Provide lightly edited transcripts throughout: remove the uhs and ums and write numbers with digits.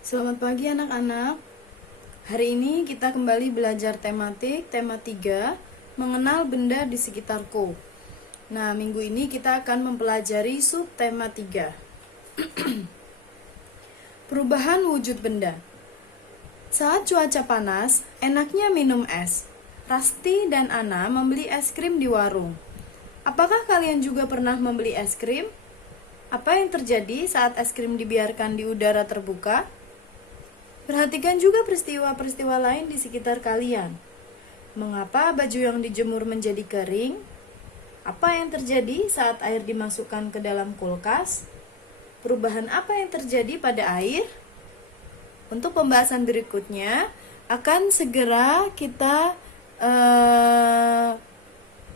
Selamat pagi anak-anak. Hari ini kita kembali belajar tematik, tema 3, mengenal benda di sekitarku. Nah, minggu ini kita akan mempelajari subtema 3. Perubahan wujud benda. Saat cuaca panas, enaknya minum es. Rasti dan Ana membeli es krim di warung. Apakah kalian juga pernah membeli es krim? Apa yang terjadi saat es krim dibiarkan di udara terbuka? Perhatikan juga peristiwa-peristiwa lain di sekitar kalian. Mengapa baju yang dijemur menjadi kering? Apa yang terjadi saat air dimasukkan ke dalam kulkas? Perubahan apa yang terjadi pada air? Untuk pembahasan berikutnya akan segera kita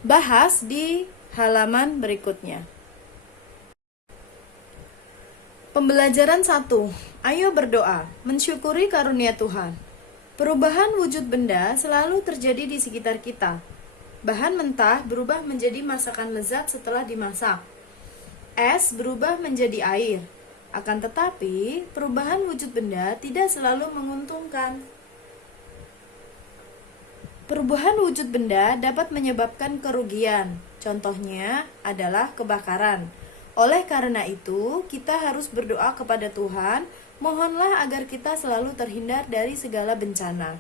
bahas di halaman berikutnya. Pembelajaran 1. Ayo berdoa, mensyukuri karunia Tuhan. Perubahan wujud benda selalu terjadi di sekitar kita. Bahan mentah berubah menjadi masakan lezat setelah dimasak. Es berubah menjadi air. Akan tetapi, perubahan wujud benda tidak selalu menguntungkan. Perubahan wujud benda dapat menyebabkan kerugian. Contohnya adalah kebakaran. Oleh karena itu, kita harus berdoa kepada Tuhan, mohonlah agar kita selalu terhindar dari segala bencana.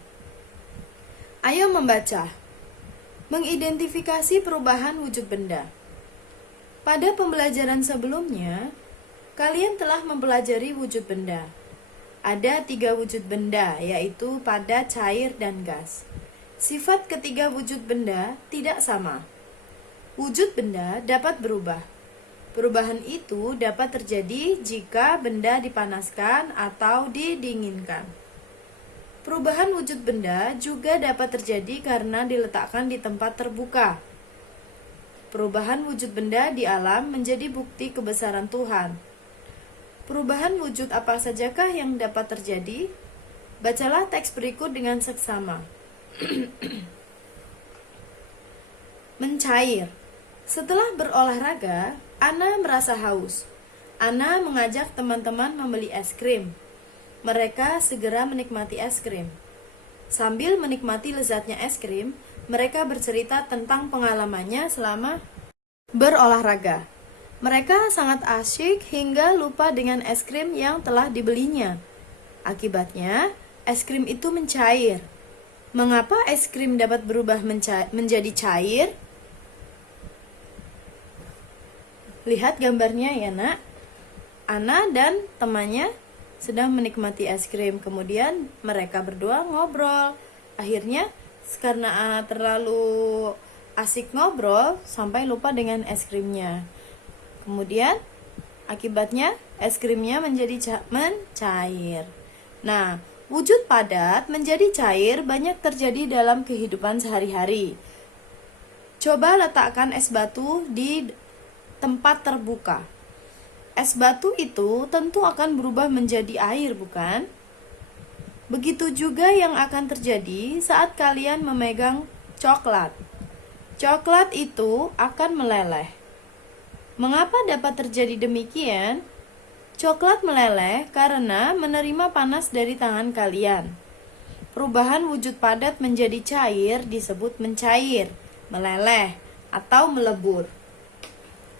Ayo membaca. Mengidentifikasi perubahan wujud benda. Pada pembelajaran sebelumnya, kalian telah mempelajari wujud benda. Ada 3 wujud benda, yaitu padat, cair, dan gas. Sifat ketiga wujud benda tidak sama. Wujud benda dapat berubah. Perubahan itu dapat terjadi jika benda dipanaskan atau didinginkan. Perubahan wujud benda juga dapat terjadi karena diletakkan di tempat terbuka. Perubahan wujud benda di alam menjadi bukti kebesaran Tuhan. Perubahan wujud apa sajakah yang dapat terjadi? Bacalah teks berikut dengan seksama. Mencair. Setelah berolahraga, Ana merasa haus. Ana mengajak teman-teman membeli es krim. Mereka segera menikmati es krim. Sambil menikmati lezatnya es krim, mereka bercerita tentang pengalamannya selama berolahraga. Mereka sangat asyik hingga lupa dengan es krim yang telah dibelinya. Akibatnya, es krim itu mencair. Mengapa es krim dapat berubah menjadi cair? Lihat gambarnya ya nak. Ana dan temannya sedang menikmati es krim. Kemudian mereka berdua ngobrol. Akhirnya karena Ana terlalu asik ngobrol sampai lupa dengan es krimnya. Kemudian akibatnya es krimnya menjadi mencair. Nah, wujud padat menjadi cair banyak terjadi dalam kehidupan sehari-hari. Coba letakkan es batu di tempat terbuka. Es batu itu tentu akan berubah menjadi air, bukan? Begitu juga yang akan terjadi saat kalian memegang coklat. Coklat itu akan meleleh. Mengapa dapat terjadi demikian? Coklat meleleh karena menerima panas dari tangan kalian. Perubahan wujud padat menjadi cair disebut mencair, meleleh, atau melebur.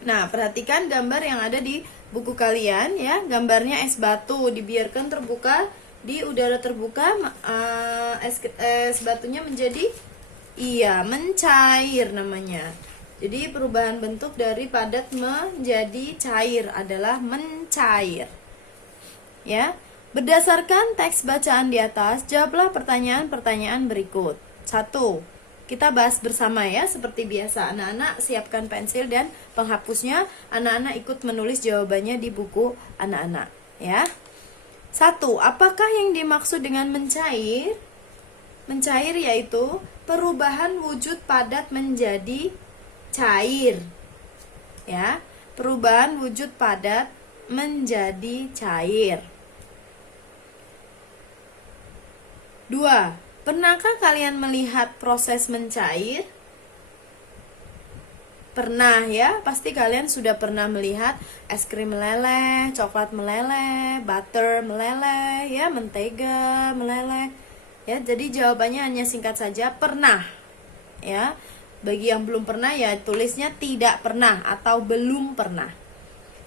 Nah, perhatikan gambar yang ada di buku kalian ya. Gambarnya es batu dibiarkan terbuka di udara terbuka, es batunya menjadi mencair namanya. Jadi perubahan bentuk dari padat menjadi cair adalah mencair. Ya. Berdasarkan teks bacaan di atas, jawablah pertanyaan-pertanyaan berikut. 1. Kita bahas bersama ya, seperti biasa. Anak-anak siapkan pensil dan penghapusnya. Anak-anak ikut menulis jawabannya di buku anak-anak ya. 1. Apakah yang dimaksud dengan mencair? Mencair yaitu perubahan wujud padat menjadi cair. Ya, perubahan wujud padat menjadi cair. 2. Pernahkah kalian melihat proses mencair? Pernah ya, pasti kalian sudah pernah melihat es krim meleleh, coklat meleleh, butter meleleh, ya, mentega meleleh. Ya, jadi jawabannya hanya singkat saja, pernah. Ya. Bagi yang belum pernah ya tulisnya tidak pernah atau belum pernah.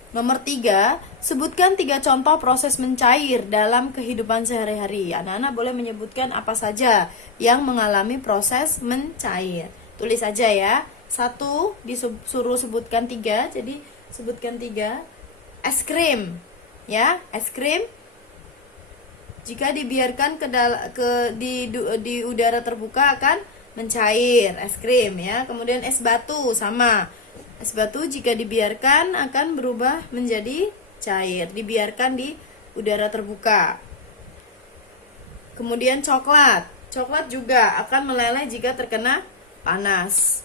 Nomor 3, sebutkan 3 contoh proses mencair dalam kehidupan sehari-hari. Anak-anak boleh menyebutkan apa saja yang mengalami proses mencair. Tulis aja ya. 1 disuruh sebutkan 3, jadi sebutkan 3. Es krim, ya, es krim jika dibiarkan di udara terbuka akan mencair, es krim ya. Kemudian es batu sama. Es batu jika dibiarkan akan berubah menjadi cair, dibiarkan di udara terbuka. Kemudian coklat. Coklat juga akan meleleh jika terkena panas.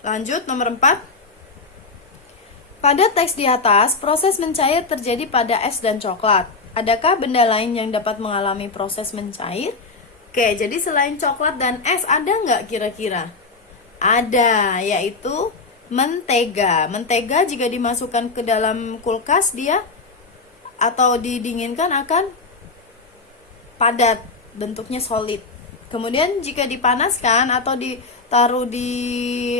Lanjut nomor 4. Pada teks di atas, proses mencair terjadi pada es dan coklat. Adakah benda lain yang dapat mengalami proses mencair? Oke, jadi selain coklat dan es, ada nggak kira-kira? Ada, yaitu mentega. Mentega jika dimasukkan ke dalam kulkas dia atau didinginkan akan padat, bentuknya solid. Kemudian jika dipanaskan atau ditaruh di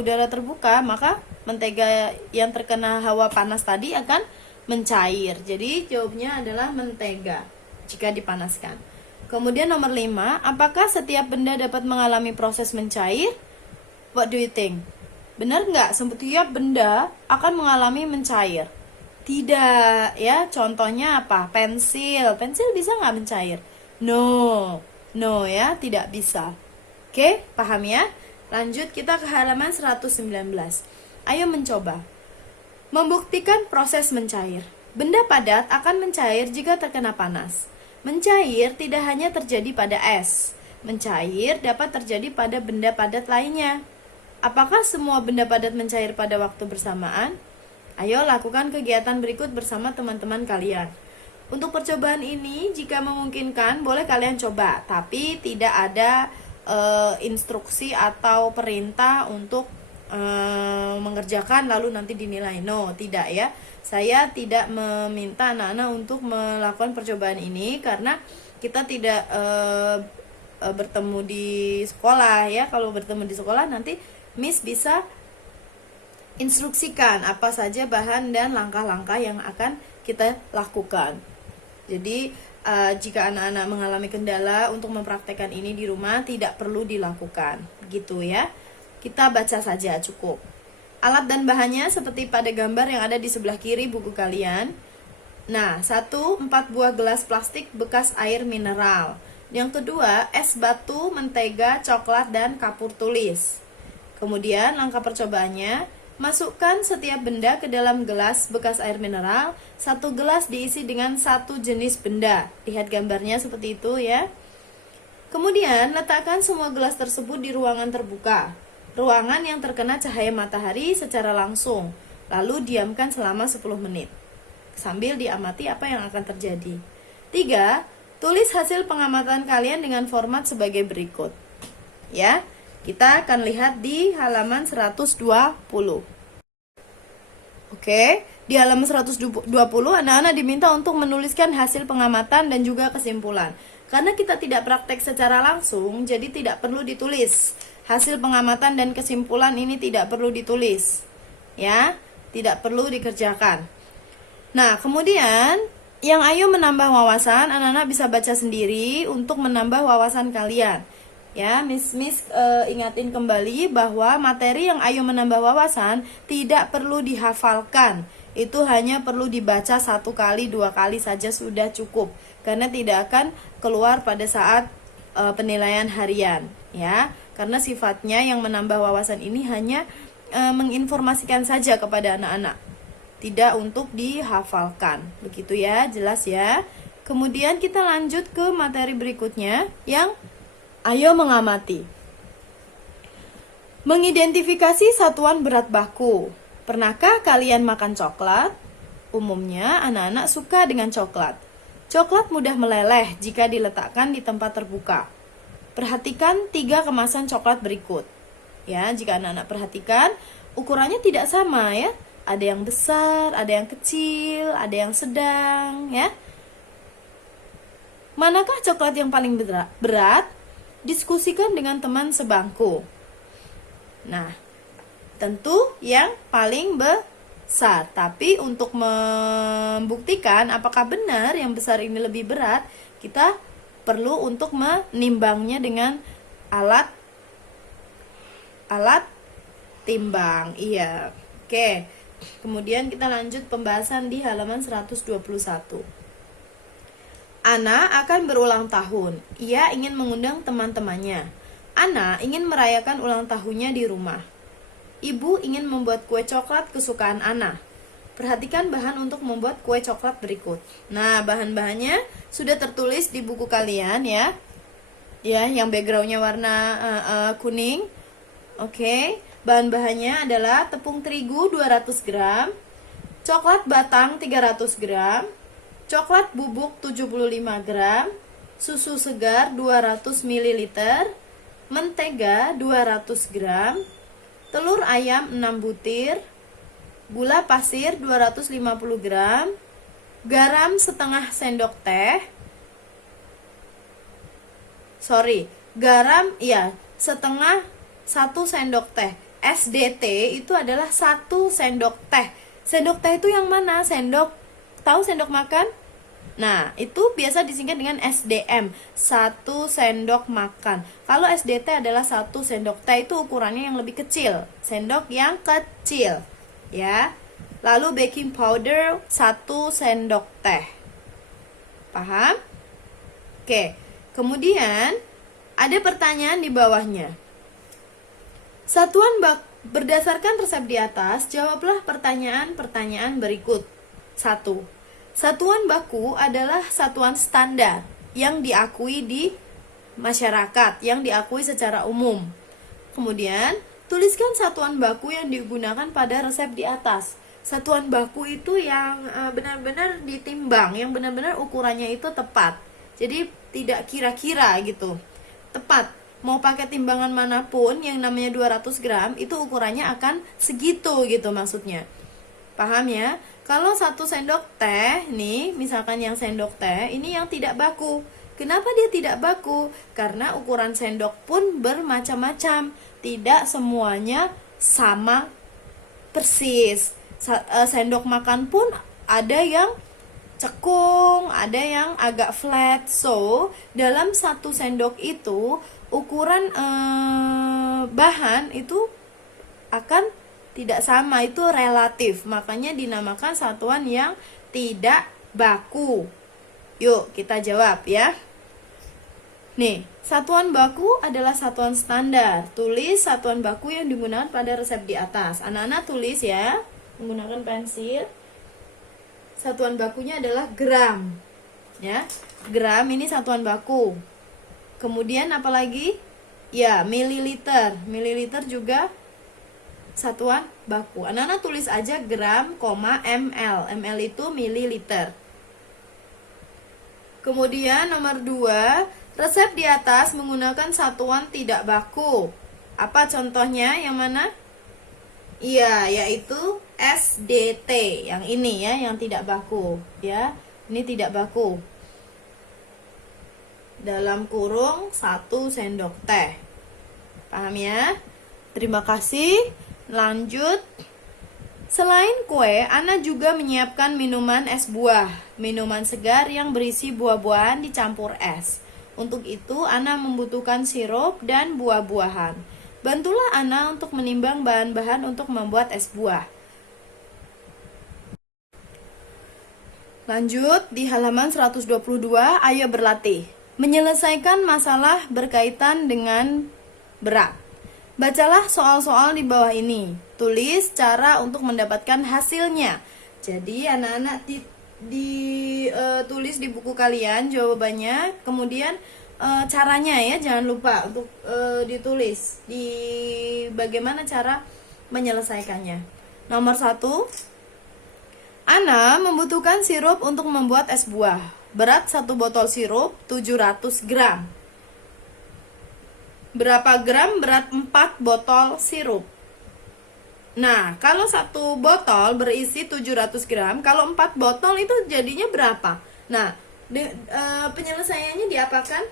udara terbuka, maka mentega yang terkena hawa panas tadi akan mencair. Jadi jawabnya adalah mentega jika dipanaskan. Kemudian nomor 5, apakah setiap benda dapat mengalami proses mencair? What do you think? Benar nggak setiap benda akan mengalami mencair? Tidak, ya. Contohnya apa? Pensil. Pensil bisa nggak mencair? No, no ya, tidak bisa. Oke, paham ya? Lanjut kita ke halaman 119. Ayo mencoba. Membuktikan proses mencair. Benda padat akan mencair jika terkena panas. Mencair tidak hanya terjadi pada es. Mencair dapat terjadi pada benda padat lainnya. Apakah semua benda padat mencair pada waktu bersamaan? Ayo lakukan kegiatan berikut bersama teman-teman kalian. Untuk percobaan ini, jika memungkinkan, boleh kalian coba. Tapi tidak ada instruksi atau perintah untuk mengerjakan lalu nanti dinilai. No, tidak ya. Saya tidak meminta anak-anak untuk melakukan percobaan ini karena kita tidak bertemu di sekolah ya. Kalau bertemu di sekolah nanti Miss bisa instruksikan apa saja bahan dan langkah-langkah yang akan kita lakukan. Jadi jika anak-anak mengalami kendala untuk mempraktekkan ini di rumah tidak perlu dilakukan, gitu ya. Kita baca saja cukup. Alat dan bahannya seperti pada gambar yang ada di sebelah kiri buku kalian. Nah, 1, 4 buah gelas plastik bekas air mineral. Yang kedua, es batu, mentega, coklat, dan kapur tulis. Kemudian langkah percobaannya, masukkan setiap benda ke dalam gelas bekas air mineral. 1 gelas diisi dengan 1 jenis benda. Lihat gambarnya seperti itu ya. Kemudian letakkan semua gelas tersebut di ruangan terbuka. Ruangan yang terkena cahaya matahari secara langsung. Lalu diamkan selama 10 menit. Sambil diamati apa yang akan terjadi. 3. Tulis hasil pengamatan kalian dengan format sebagai berikut. Ya, kita akan lihat di halaman 120. Oke, di halaman 120 anak-anak diminta untuk menuliskan hasil pengamatan dan juga kesimpulan. Karena kita tidak praktek secara langsung, jadi tidak perlu ditulis. Hasil pengamatan dan kesimpulan ini tidak perlu ditulis. Ya, tidak perlu dikerjakan. Nah, kemudian yang ayo menambah wawasan, anak-anak bisa baca sendiri untuk menambah wawasan kalian. Ya, Miss ingatin kembali bahwa materi yang ayo menambah wawasan tidak perlu dihafalkan. Itu hanya perlu dibaca 1 kali, 2 kali saja sudah cukup. Karena tidak akan keluar pada saat penilaian harian, ya. Karena sifatnya yang menambah wawasan ini hanya menginformasikan saja kepada anak-anak, tidak untuk dihafalkan. Begitu ya, jelas ya. Kemudian kita lanjut ke materi berikutnya yang ayo mengamati. Mengidentifikasi satuan berat baku. Pernahkah kalian makan coklat? Umumnya anak-anak suka dengan coklat. Coklat mudah meleleh jika diletakkan di tempat terbuka. Perhatikan 3 kemasan coklat berikut. Ya, jika anak-anak perhatikan, ukurannya tidak sama ya. Ada yang besar, ada yang kecil, ada yang sedang ya. Manakah coklat yang paling berat? Diskusikan dengan teman sebangku. Nah, tentu yang paling besar. Tapi untuk membuktikan apakah benar yang besar ini lebih berat, kita perlu untuk menimbangnya dengan alat timbang. Iya. Oke. Kemudian kita lanjut pembahasan di halaman 121. Ana akan berulang tahun. Ia ingin mengundang teman-temannya. Ana ingin merayakan ulang tahunnya di rumah. Ibu ingin membuat kue coklat kesukaan Ana. Perhatikan bahan untuk membuat kue coklat berikut. Nah, bahan-bahannya sudah tertulis di buku kalian ya. Ya, yang backgroundnya warna kuning. Oke. Bahan-bahannya adalah tepung terigu 200 gram, coklat batang 300 gram, coklat bubuk 75 gram, susu segar 200 ml, mentega 200 gram, telur ayam 6 butir, gula pasir 250 gram, garam setengah sendok teh. Garam ya, setengah 1 sendok teh. SDT itu adalah 1 sendok teh. Sendok teh itu yang mana? Tahu sendok makan? Nah, itu biasa disingkat dengan SDM, 1 sendok makan. Kalau SDT adalah 1 sendok teh, itu ukurannya yang lebih kecil. Sendok yang kecil, ya. Lalu baking powder 1 sendok teh. Paham? Oke. Kemudian ada pertanyaan di bawahnya. Berdasarkan resep di atas, jawablah pertanyaan-pertanyaan berikut. 1. Satuan baku adalah satuan standar yang diakui di masyarakat, yang diakui secara umum. Kemudian, tuliskan satuan baku yang digunakan pada resep di atas. Satuan baku itu yang benar-benar ditimbang, yang benar-benar ukurannya itu tepat. Jadi tidak kira-kira gitu. Tepat. Mau pakai timbangan manapun yang namanya 200 gram, itu ukurannya akan segitu gitu maksudnya. Paham ya? Kalau 1 sendok teh nih, misalkan yang sendok teh ini yang tidak baku. Kenapa dia tidak baku? Karena ukuran sendok pun bermacam-macam. Tidak semuanya sama persis. Sendok makan pun ada yang cekung, ada yang agak flat. So, dalam 1 sendok itu ukuran bahan itu akan tidak sama, itu relatif. Makanya dinamakan satuan yang tidak baku. Yuk, kita jawab ya. Nih, satuan baku adalah satuan standar. Tulis satuan baku yang digunakan pada resep di atas. Anak-anak tulis ya, menggunakan pensil. Satuan bakunya adalah gram. Ya, gram ini satuan baku. Kemudian apalagi? Ya, mililiter. Mililiter juga satuan baku. Anak-anak tulis aja gram, ml. Ml itu mililiter. Kemudian nomor 2, resep di atas menggunakan satuan tidak baku. Apa contohnya? Yang mana? Iya, yaitu SDT. Yang ini ya, yang tidak baku. Ya, ini tidak baku. Dalam kurung 1 sendok teh. Paham ya? Terima kasih. Lanjut. Selain kue, Ana juga menyiapkan minuman es buah. Minuman segar yang berisi buah-buahan dicampur es. Untuk itu, Ana membutuhkan sirup dan buah-buahan. Bantulah Ana untuk menimbang bahan-bahan untuk membuat es buah. Lanjut di halaman 122, ayo berlatih. Menyelesaikan masalah berkaitan dengan berat. Bacalah soal-soal di bawah ini. Tulis cara untuk mendapatkan hasilnya. Jadi anak-anak tulis di buku kalian jawabannya, kemudian caranya ya, jangan lupa untuk ditulis di bagaimana cara menyelesaikannya. Nomor 1, Ana membutuhkan sirup untuk membuat es buah. Berat 1 botol sirup 700 gram. Berapa gram berat 4 botol sirup? Nah, kalau satu botol berisi 700 gram, kalau 4 botol itu jadinya berapa? Nah, penyelesaiannya diapakan?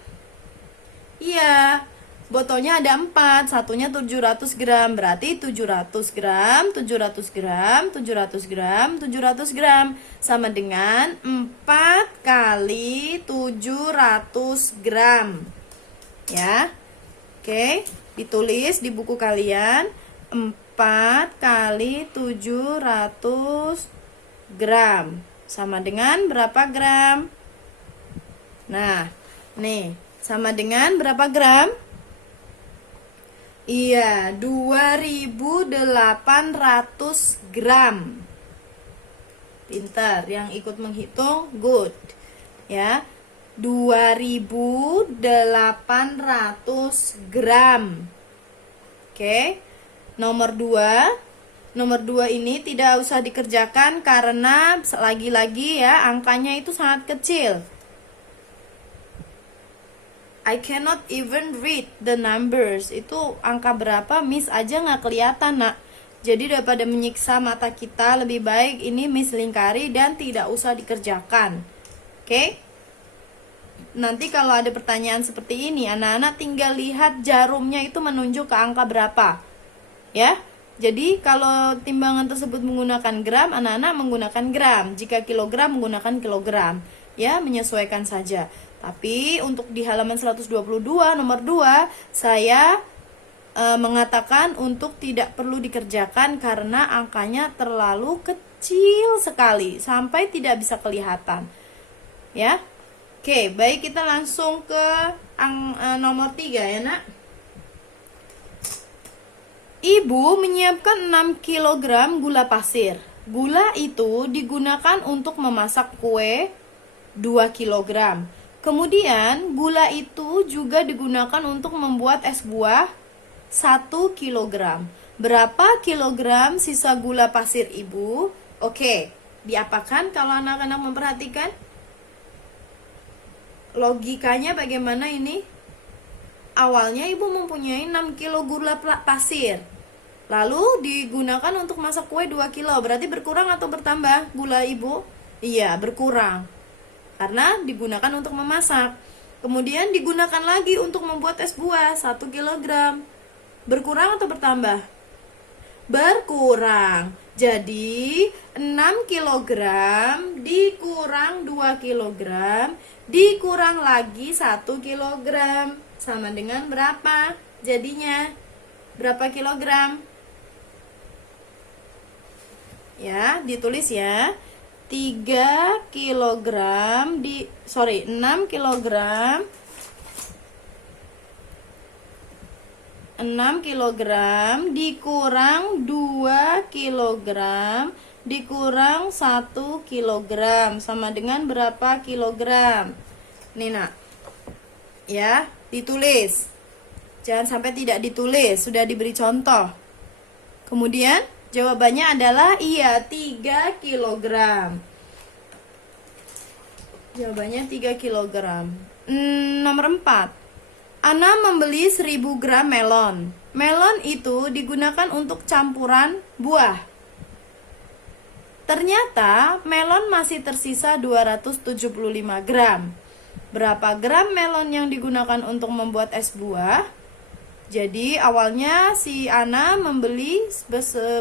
Iya, botolnya ada 4, satunya 700 gram, berarti 700 gram, 700 gram, 700 gram, 700 gram, sama dengan 4 kali 700 gram. Ya, oke, ditulis di buku kalian, 4 kali 700 gram sama dengan berapa gram? Nah, nih, sama dengan berapa gram? Iya, 2800 gram. Pintar, yang ikut menghitung good. Ya, 2800 gram. Oke. Nomor 2 ini tidak usah dikerjakan karena lagi-lagi ya angkanya itu sangat kecil. I cannot even read the numbers. Itu angka berapa Miss aja nggak kelihatan nak. Jadi daripada menyiksa mata kita, lebih baik ini Miss lingkari dan tidak usah dikerjakan. Oke? Nanti kalau ada pertanyaan seperti ini, anak-anak tinggal lihat jarumnya itu menunjuk ke angka berapa. Ya, jadi kalau timbangan tersebut menggunakan gram, anak-anak menggunakan gram. Jika kilogram menggunakan kilogram. Ya, menyesuaikan saja. Tapi untuk di halaman 122 nomor 2, saya mengatakan untuk tidak perlu dikerjakan karena angkanya terlalu kecil sekali sampai tidak bisa kelihatan. Ya. Oke, baik, kita langsung ke nomor 3 ya, Nak. Ibu menyiapkan 6 kg gula pasir. Gula itu digunakan untuk memasak kue 2 kg. Kemudian gula itu juga digunakan untuk membuat es buah 1 kg. Berapa kilogram sisa gula pasir ibu? Oke, diapakan kalau anak-anak memperhatikan? Logikanya bagaimana ini? Awalnya ibu mempunyai 6 kilo gula pasir. Lalu digunakan untuk masak kue 2 kilo. Berarti berkurang atau bertambah gula ibu? Iya, berkurang. Karena digunakan untuk memasak. Kemudian digunakan lagi untuk membuat es buah 1 kg. Berkurang atau bertambah? Berkurang. Jadi 6 kg dikurang 2 kg dikurang lagi 1 kg sama dengan berapa? Jadinya berapa kilogram? Ya, ditulis ya. 3 kg 6 kg 6 kg dikurang 2 kg dikurang 1 kg sama dengan berapa kilogram? Nih nak, ya, ditulis. Jangan sampai tidak ditulis, sudah diberi contoh. Kemudian jawabannya adalah iya, 3 kg. Jawabannya 3 kg. Nomor 4. Ana membeli 1000 gram melon. Melon itu digunakan untuk campuran buah. Ternyata melon masih tersisa 275 gram. Berapa gram melon yang digunakan untuk membuat es buah? Jadi awalnya si Ana membeli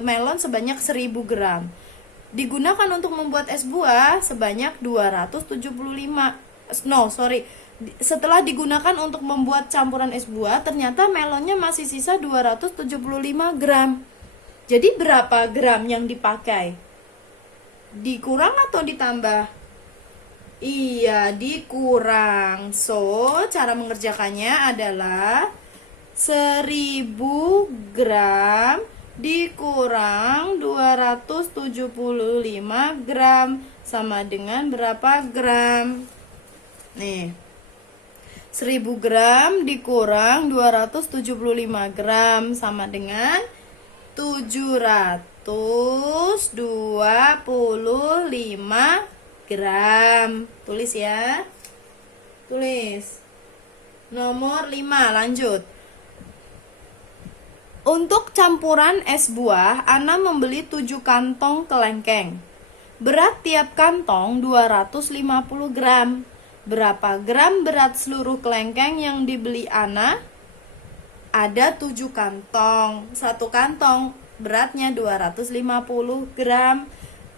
melon sebanyak 1000 gram. Digunakan untuk membuat es buah sebanyak 275. Setelah digunakan untuk membuat campuran es buah, ternyata melonnya masih sisa 275 gram. Jadi berapa gram yang dipakai? Dikurang atau ditambah? Iya, dikurang. So, cara mengerjakannya adalah 1000 gram dikurang 275 gram sama dengan berapa gram? Nih, 1000 gram dikurang 275 gram sama dengan 725 gram. Tulis ya. Tulis. Nomor 5, lanjut. Untuk campuran es buah, Ana membeli 7 kantong kelengkeng. Berat tiap kantong 250 gram. Berapa gram berat seluruh kelengkeng yang dibeli Ana? Ada 7 kantong. Satu kantong beratnya 250 gram.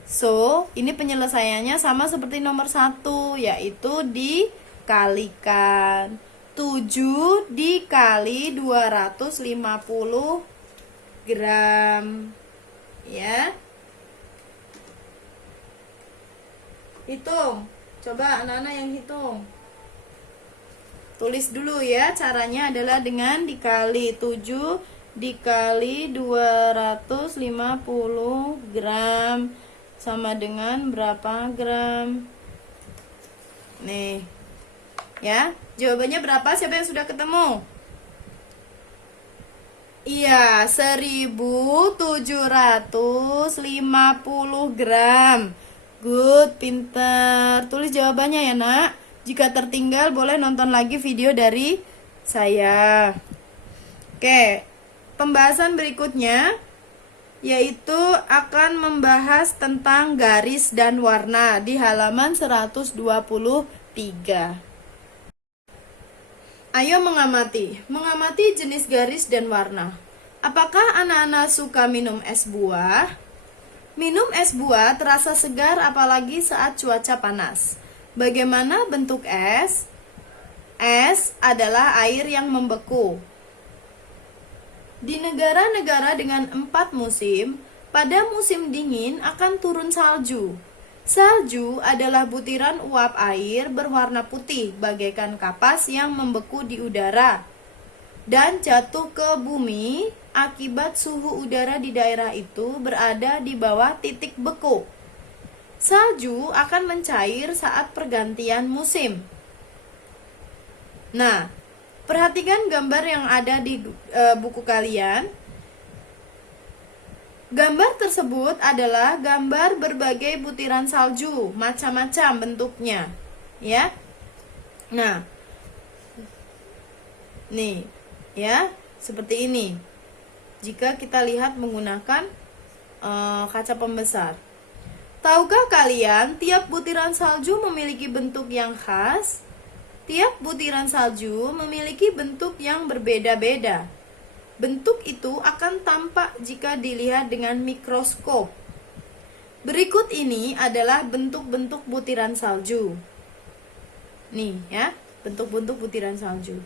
So, ini penyelesaiannya sama seperti nomor 1, yaitu dikalikan. 7 dikali 250 gram. Ya. Hitung. Coba anak-anak yang hitung. Tulis dulu ya, caranya adalah dengan dikali 7 dikali 250 gram sama dengan berapa gram? Nih. Ya, jawabannya berapa? Siapa yang sudah ketemu? Iya, 1750 gram. Good, pinter. Tulis jawabannya ya, Nak. Jika tertinggal, boleh nonton lagi video dari saya. Oke, pembahasan berikutnya yaitu akan membahas tentang garis dan warna di halaman 123. Ayo mengamati jenis garis dan warna. Apakah anak-anak suka minum es buah? Minum es buah terasa segar apalagi saat cuaca panas. Bagaimana bentuk es? Es adalah air yang membeku. Di negara-negara dengan 4 musim, pada musim dingin akan turun salju. Salju adalah butiran uap air berwarna putih bagaikan kapas yang membeku di udara dan jatuh ke bumi akibat suhu udara di daerah itu berada di bawah titik beku. Salju akan mencair saat pergantian musim. Nah, perhatikan gambar yang ada di buku kalian. Gambar tersebut adalah gambar berbagai butiran salju, macam-macam bentuknya, ya. Nah, nih, ya, seperti ini. Jika kita lihat menggunakan kaca pembesar. Tahukah kalian, tiap butiran salju memiliki bentuk yang khas? Tiap butiran salju memiliki bentuk yang berbeda-beda. Bentuk itu akan tampak jika dilihat dengan mikroskop. Berikut ini adalah bentuk-bentuk butiran salju. Nih ya, bentuk-bentuk butiran salju.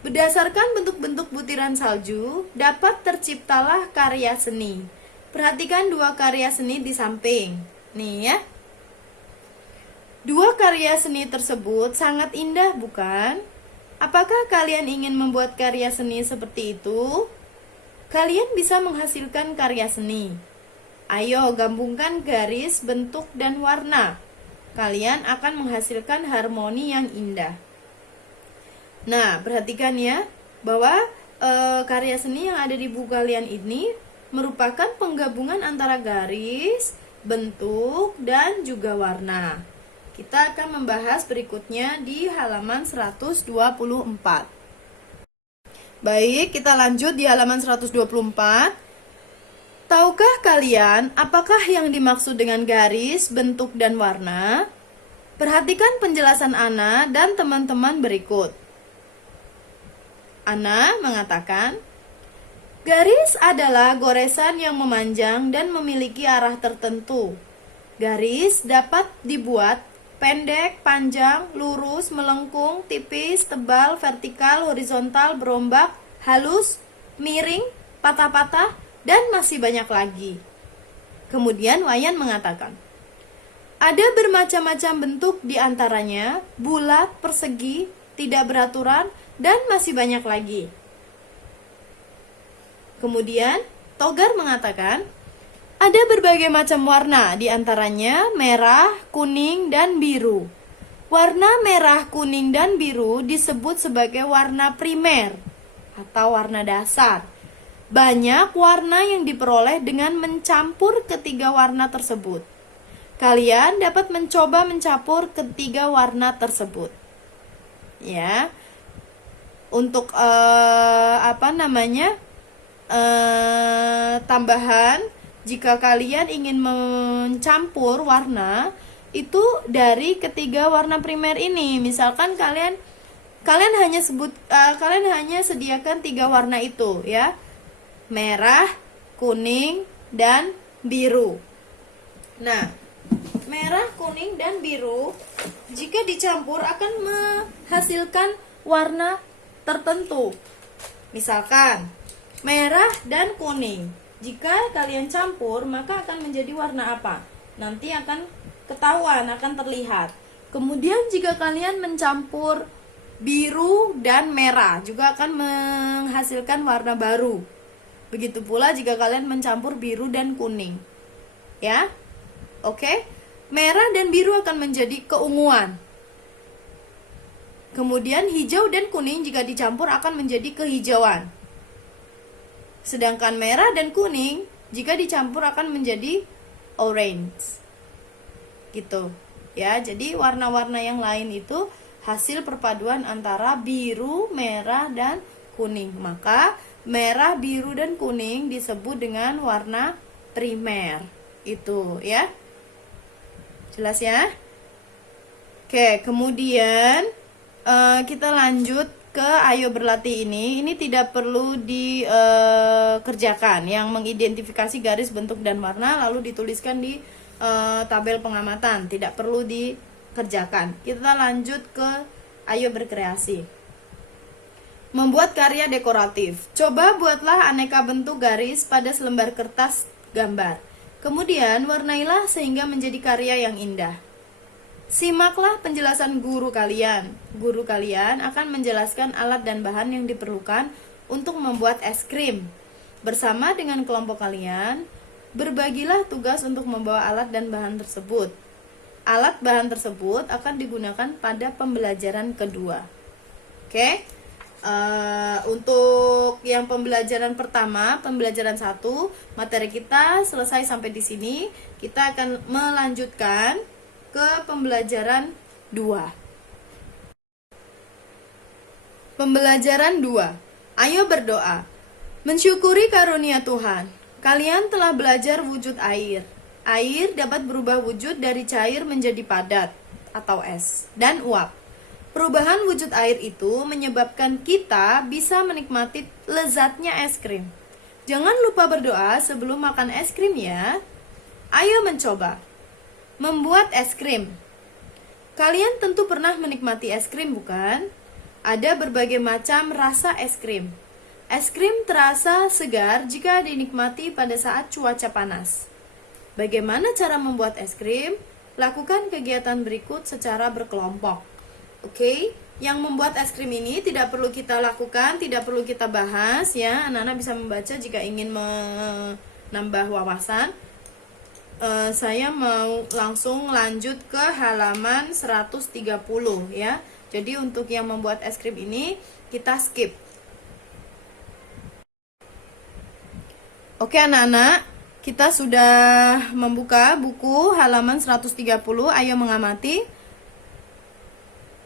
Berdasarkan bentuk-bentuk butiran salju, dapat terciptalah karya seni. Perhatikan 2 karya seni di samping. Nih ya. 2 karya seni tersebut sangat indah, bukan? Apakah kalian ingin membuat karya seni seperti itu? Kalian bisa menghasilkan karya seni. Ayo gabungkan garis, bentuk, dan warna. Kalian akan menghasilkan harmoni yang indah. Nah, perhatikan ya, bahwa karya seni yang ada di buku kalian ini merupakan penggabungan antara garis, bentuk, dan juga warna. Kita akan membahas berikutnya di halaman 124. Baik, kita lanjut di halaman 124. Tahukah kalian apakah yang dimaksud dengan garis, bentuk, dan warna? Perhatikan penjelasan Ana dan teman-teman berikut. Ana mengatakan, garis adalah goresan yang memanjang dan memiliki arah tertentu. Garis dapat dibuat pendek, panjang, lurus, melengkung, tipis, tebal, vertikal, horizontal, berombak, halus, miring, patah-patah, dan masih banyak lagi. Kemudian Wayan mengatakan, ada bermacam-macam bentuk di antaranya, bulat, persegi, tidak beraturan, dan masih banyak lagi. Kemudian Togar mengatakan, ada berbagai macam warna, di antaranya merah, kuning, dan biru. Warna merah, kuning, dan biru disebut sebagai warna primer atau warna dasar. Banyak warna yang diperoleh dengan mencampur ketiga warna tersebut. Kalian dapat mencoba mencampur ketiga warna tersebut. Ya. Untuk tambahan jika kalian ingin mencampur warna itu dari ketiga warna primer ini. Misalkan kalian hanya sediakan 3 warna itu ya. Merah, kuning, dan biru. Nah, merah, kuning, dan biru jika dicampur akan menghasilkan warna tertentu. Misalkan merah dan kuning. Jika kalian campur, maka akan menjadi warna apa? Nanti akan ketahuan, akan terlihat. Kemudian jika kalian mencampur biru dan merah, juga akan menghasilkan warna baru. Begitu pula jika kalian mencampur biru dan kuning. Ya? Oke? Merah dan biru akan menjadi keunguan. Kemudian hijau dan kuning jika dicampur akan menjadi kehijauan. Sedangkan merah dan kuning jika dicampur akan menjadi orange. Gitu. Ya, jadi warna-warna yang lain itu hasil perpaduan antara biru, merah, dan kuning. Maka merah, biru, dan kuning disebut dengan warna primer. Itu ya. Jelas ya? Oke, kemudian kita lanjut ke ayo berlatih ini. Ini tidak perlu dikerjakan. Yang mengidentifikasi garis, bentuk, dan warna lalu dituliskan di tabel pengamatan. Tidak perlu dikerjakan. Kita lanjut ke ayo berkreasi. Membuat karya dekoratif. Coba buatlah aneka bentuk garis pada selembar kertas gambar. Kemudian warnailah sehingga menjadi karya yang indah. Simaklah penjelasan guru kalian. Guru kalian akan menjelaskan alat dan bahan yang diperlukan untuk membuat es krim. Bersama dengan kelompok kalian, berbagilah tugas untuk membawa alat dan bahan tersebut. Alat bahan tersebut akan digunakan pada pembelajaran kedua. Oke? Untuk yang pembelajaran pertama, pembelajaran 1, materi kita selesai sampai di sini. Kita akan melanjutkan ke pembelajaran 2. Pembelajaran 2. Ayo berdoa. Mensyukuri karunia Tuhan. Kalian telah belajar wujud air. Air dapat berubah wujud dari cair menjadi padat atau es dan uap. Perubahan wujud air itu menyebabkan kita bisa menikmati lezatnya es krim. Jangan lupa berdoa sebelum makan es krim ya. Ayo mencoba. Membuat es krim. Kalian tentu pernah menikmati es krim, bukan? Ada berbagai macam rasa es krim. Es krim terasa segar jika dinikmati pada saat cuaca panas. Bagaimana cara membuat es krim? Lakukan kegiatan berikut secara berkelompok. Oke, yang membuat es krim ini tidak perlu kita lakukan, tidak perlu kita bahas ya. Anak-anak bisa membaca jika ingin menambah wawasan. Saya mau langsung lanjut ke halaman 130 ya. Jadi untuk yang membuat es krim ini kita skip. Oke anak-anak, kita sudah membuka buku halaman 130. Ayo mengamati.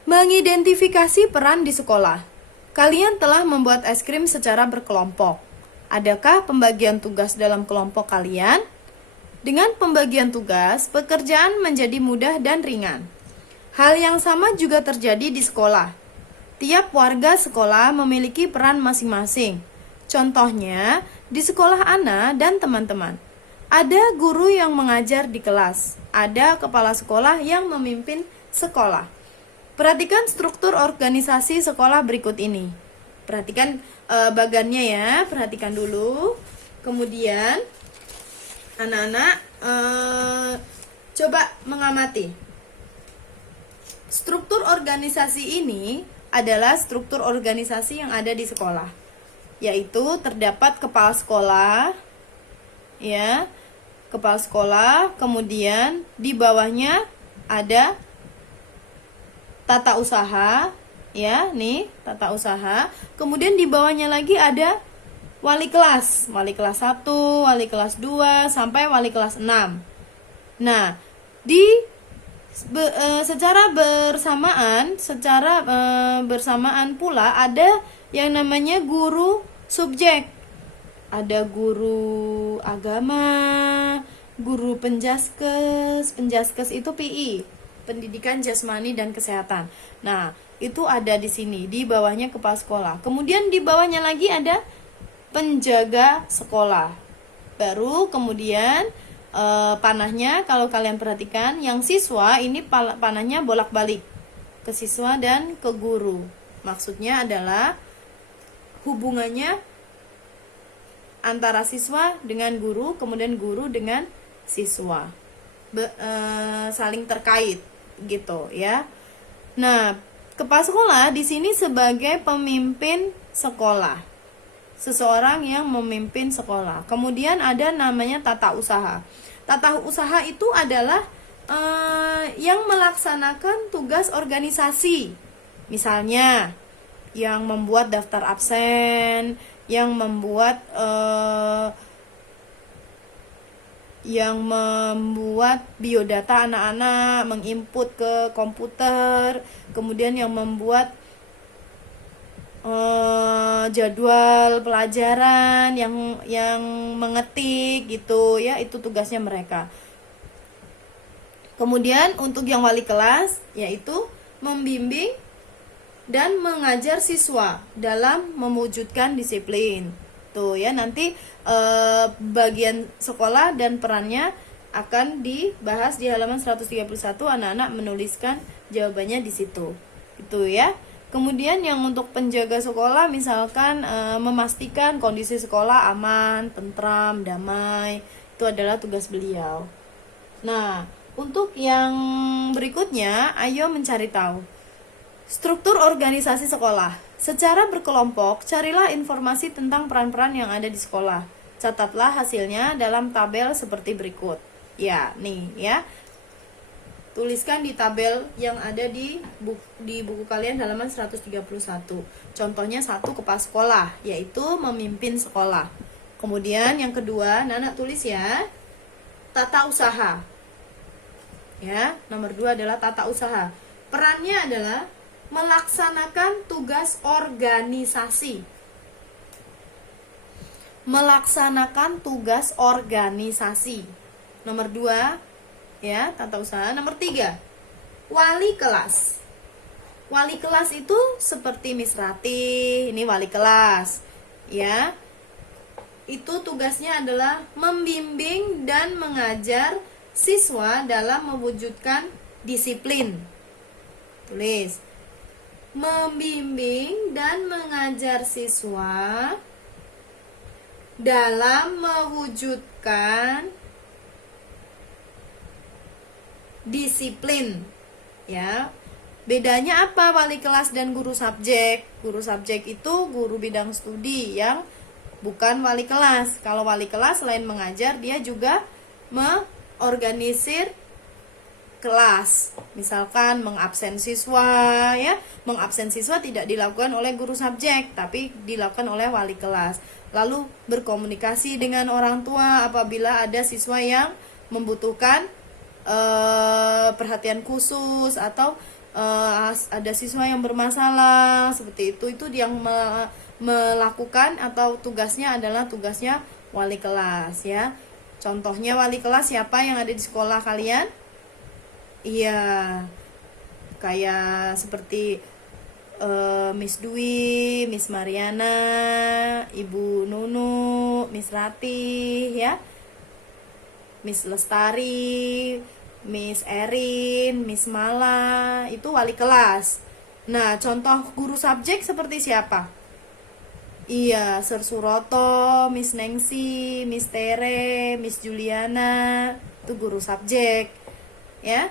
Mengidentifikasi peran di sekolah. Kalian telah membuat es krim secara berkelompok. Adakah pembagian tugas dalam kelompok kalian? Dengan pembagian tugas, pekerjaan menjadi mudah dan ringan. Hal yang sama juga terjadi di sekolah. Tiap warga sekolah memiliki peran masing-masing. Contohnya, di sekolah Ana dan teman-teman. Ada guru yang mengajar di kelas. Ada kepala sekolah yang memimpin sekolah. Perhatikan struktur organisasi sekolah berikut ini. Perhatikan bagannya ya, perhatikan dulu. Kemudian anak-anak coba mengamati. Struktur organisasi ini adalah struktur organisasi yang ada di sekolah, yaitu terdapat kepala sekolah, ya, kepala sekolah, kemudian di bawahnya ada tata usaha, ya, nih tata usaha. Kemudian di bawahnya lagi ada wali kelas 1, wali kelas 2, sampai wali kelas 6. Nah, secara bersamaan pula ada yang namanya guru subjek. ada guru agama, guru penjaskes. Penjaskes itu PI, pendidikan jasmani dan kesehatan. Nah, itu ada di sini, di bawahnya kepala sekolah. Kemudian di bawahnya lagi ada penjaga sekolah. Baru kemudian panahnya kalau kalian perhatikan, yang siswa ini panahnya bolak-balik ke siswa dan ke guru. Maksudnya adalah hubungannya antara siswa dengan guru, kemudian guru dengan siswa, saling terkait gitu ya. Nah, kepala sekolah di sini sebagai pemimpin sekolah, seseorang yang memimpin sekolah. Kemudian ada namanya tata usaha. Tata usaha itu adalah yang melaksanakan tugas organisasi, misalnya yang membuat daftar absen, yang membuat biodata anak-anak, menginput ke komputer, kemudian yang membuat jadwal pelajaran, yang mengetik gitu ya, itu tugasnya mereka. Kemudian untuk yang wali kelas, yaitu membimbing dan mengajar siswa dalam mewujudkan disiplin. Tuh ya, nanti bagian sekolah dan perannya akan dibahas di halaman 131. Anak-anak menuliskan jawabannya di situ. Itu ya. Kemudian yang untuk penjaga sekolah, misalkan memastikan kondisi sekolah aman, tentram, damai, itu adalah tugas beliau. Nah, untuk yang berikutnya, ayo mencari tahu struktur organisasi sekolah. Secara berkelompok, carilah informasi tentang peran-peran yang ada di sekolah. Catatlah hasilnya dalam tabel seperti berikut. Ya, nih ya. Tuliskan di tabel yang ada di buku kalian halaman 131. Contohnya 1, kepala sekolah, yaitu memimpin sekolah. Kemudian yang kedua, Nana tulis ya, tata usaha. Ya, nomor 2 adalah tata usaha. Perannya adalah melaksanakan tugas organisasi. Melaksanakan tugas organisasi. Nomor 2 ya, tata usaha. Nomor 3, wali kelas. Wali kelas itu seperti Miss Rati, ini wali kelas. Ya. Itu tugasnya adalah membimbing dan mengajar siswa dalam mewujudkan disiplin. Tulis. Membimbing dan mengajar siswa dalam mewujudkan disiplin. Ya. Bedanya apa wali kelas dan guru subjek? Guru subjek itu guru bidang studi yang bukan wali kelas. Kalau wali kelas selain mengajar, dia juga mengorganisir kelas, misalkan mengabsen siswa ya. Mengabsen siswa tidak dilakukan oleh guru subjek, tapi dilakukan oleh wali kelas. Lalu berkomunikasi dengan orang tua apabila ada siswa yang membutuhkan perhatian khusus, atau ada siswa yang bermasalah seperti itu yang melakukan, atau tugasnya adalah tugasnya wali kelas ya. Contohnya wali kelas siapa yang ada di sekolah kalian? Iya, kayak seperti Miss Dwi, Miss Mariana, Ibu Nunu, Miss Ratih ya, Miss Lestari, Miss Erin, Miss Mala, itu wali kelas. Nah, contoh guru subjek seperti siapa? Iya, Sir Suroto, Miss Nengsi, Miss Tere, Miss Juliana, itu guru subjek ya.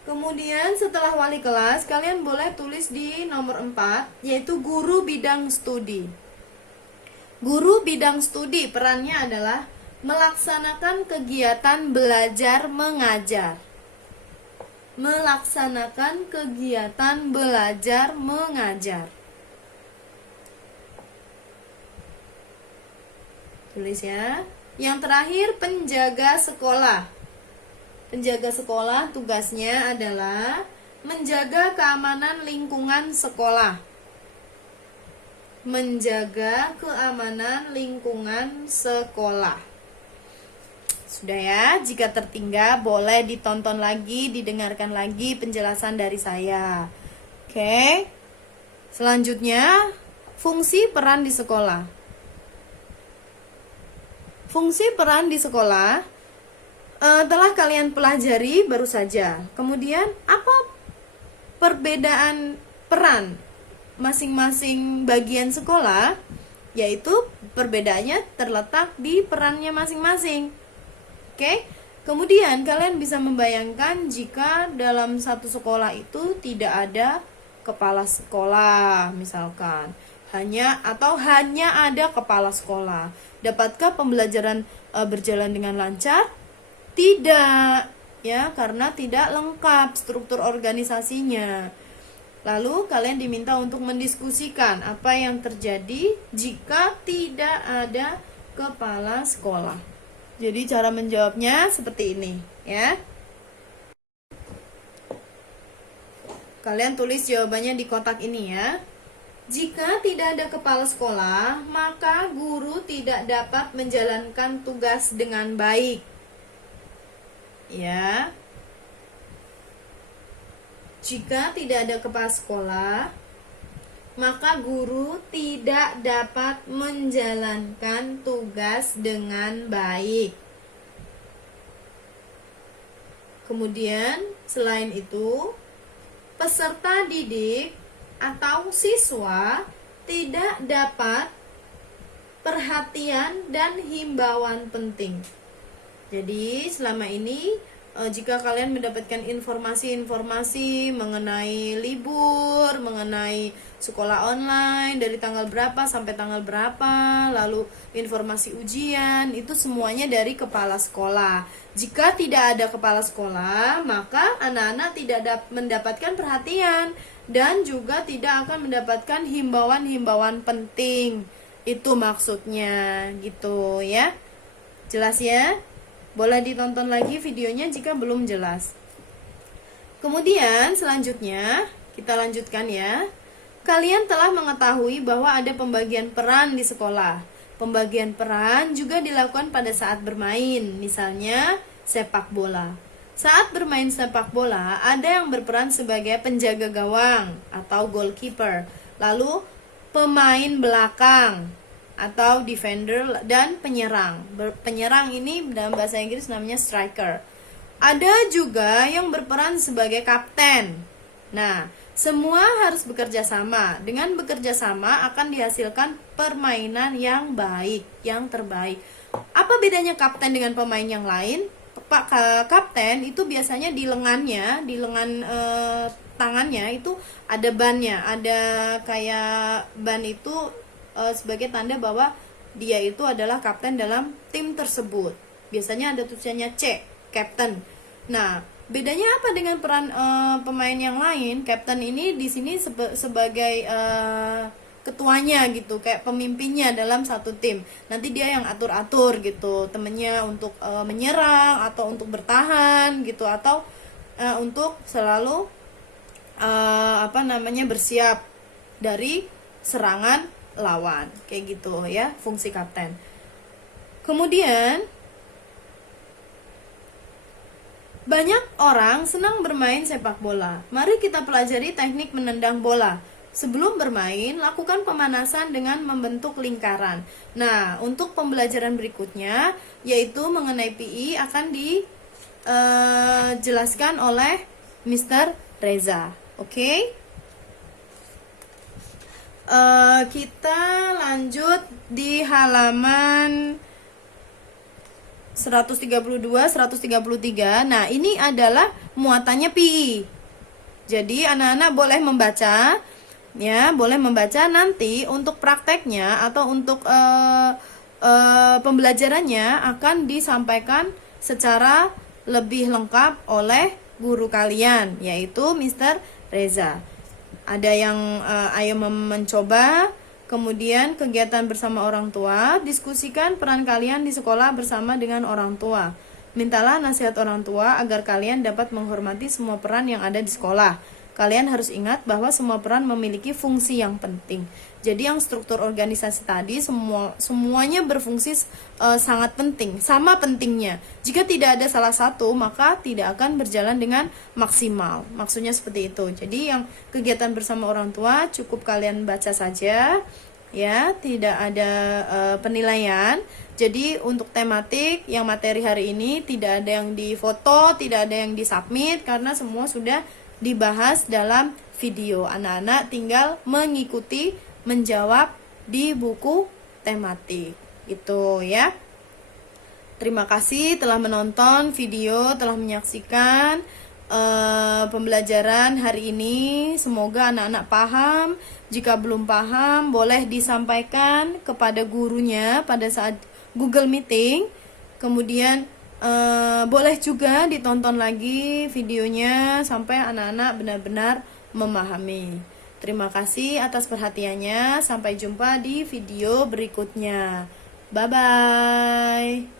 Kemudian setelah wali kelas, kalian boleh tulis di nomor 4, yaitu guru bidang studi. Guru bidang studi perannya adalah melaksanakan kegiatan belajar mengajar. Melaksanakan kegiatan belajar mengajar. Tulis ya. Yang terakhir, penjaga sekolah. Penjaga sekolah tugasnya adalah menjaga keamanan lingkungan sekolah. menjaga keamanan lingkungan sekolah. Sudah ya, jika tertinggal boleh ditonton lagi, didengarkan lagi penjelasan dari saya. Oke. Selanjutnya, fungsi peran di sekolah. Fungsi peran di sekolah telah kalian pelajari baru saja. Kemudian, apa perbedaan peran masing-masing bagian sekolah? Yaitu perbedaannya terletak di perannya masing-masing. Oke? Kemudian kalian bisa membayangkan jika dalam satu sekolah itu tidak ada kepala sekolah, misalkan hanya ada kepala sekolah. Dapatkah pembelajaran berjalan dengan lancar? Tidak, ya, karena tidak lengkap struktur organisasinya. Lalu kalian diminta untuk mendiskusikan apa yang terjadi jika tidak ada kepala sekolah. Jadi cara menjawabnya seperti ini, ya. Kalian tulis jawabannya di kotak ini ya. Jika tidak ada kepala sekolah, maka guru tidak dapat menjalankan tugas dengan baik. Ya. Jika tidak ada kepala sekolah, maka guru tidak dapat menjalankan tugas dengan baik. Kemudian, selain itu, peserta didik atau siswa tidak dapat perhatian dan himbauan penting. Jadi selama ini jika kalian mendapatkan informasi-informasi mengenai libur, mengenai sekolah online dari tanggal berapa sampai tanggal berapa, lalu informasi ujian, itu semuanya dari kepala sekolah. Jika tidak ada kepala sekolah, maka anak-anak tidak mendapatkan perhatian dan juga tidak akan mendapatkan himbauan-himbauan penting. Itu maksudnya, gitu ya. Jelas ya? Boleh ditonton lagi videonya jika belum jelas. Kemudian selanjutnya kita lanjutkan ya. Kalian telah mengetahui bahwa ada pembagian peran di sekolah. Pembagian peran juga dilakukan pada saat bermain, misalnya sepak bola. Saat bermain sepak bola, ada yang berperan sebagai penjaga gawang atau goalkeeper. Lalu pemain belakang atau defender dan penyerang. Penyerang ini dalam bahasa Inggris namanya striker. Ada juga yang berperan sebagai kapten. Nah, semua harus bekerja sama. Dengan bekerja sama akan dihasilkan permainan yang baik, yang terbaik. Apa bedanya kapten dengan pemain yang lain? Pak kapten itu biasanya di lengannya, di lengan tangannya itu ada bannya, ada kayak ban itu sebagai tanda bahwa dia itu adalah kapten dalam tim tersebut. Biasanya ada tulisannya C, captain. Nah, bedanya apa dengan peran pemain yang lain? Captain ini di sini sebagai ketuanya gitu, kayak pemimpinnya dalam satu tim. Nanti dia yang atur-atur gitu, temennya untuk menyerang atau untuk bertahan gitu, atau untuk selalu bersiap dari serangan lawan, kayak gitu ya, fungsi kapten. Kemudian banyak orang senang bermain sepak bola. Mari kita pelajari teknik menendang bola. Sebelum bermain, lakukan pemanasan dengan membentuk lingkaran. Nah, untuk pembelajaran berikutnya, yaitu mengenai PI, akan dijelaskan oleh Mr. Reza. Oke? Kita lanjut di halaman 132, 133. Nah, ini adalah muatannya PI. Jadi anak-anak boleh membaca, ya, boleh membaca. Nanti untuk prakteknya atau untuk pembelajarannya akan disampaikan secara lebih lengkap oleh guru kalian, yaitu Mr. Reza. Ada yang ayo mencoba. Kemudian kegiatan bersama orang tua, diskusikan peran kalian di sekolah bersama dengan orang tua. Mintalah nasihat orang tua agar kalian dapat menghormati semua peran yang ada di sekolah. kalian harus ingat bahwa semua peran memiliki fungsi yang penting. Jadi yang struktur organisasi tadi semuanya berfungsi sangat penting, sama pentingnya. Jika tidak ada salah satu, maka tidak akan berjalan dengan maksimal. Maksudnya seperti itu. Jadi yang kegiatan bersama orang tua cukup kalian baca saja, ya, tidak ada penilaian. Jadi untuk tematik yang materi hari ini tidak ada yang difoto, tidak ada yang disubmit karena semua sudah dibahas dalam video. Anak-anak tinggal mengikuti, menjawab di buku tematik. Itu ya. Terima kasih telah menonton video, telah menyaksikan pembelajaran hari ini. Semoga anak-anak paham. Jika belum paham, boleh disampaikan kepada gurunya pada saat Google Meeting. Kemudian boleh juga ditonton lagi videonya sampai anak-anak benar-benar memahami. Terima kasih atas perhatiannya. Sampai jumpa di video berikutnya. Bye-bye.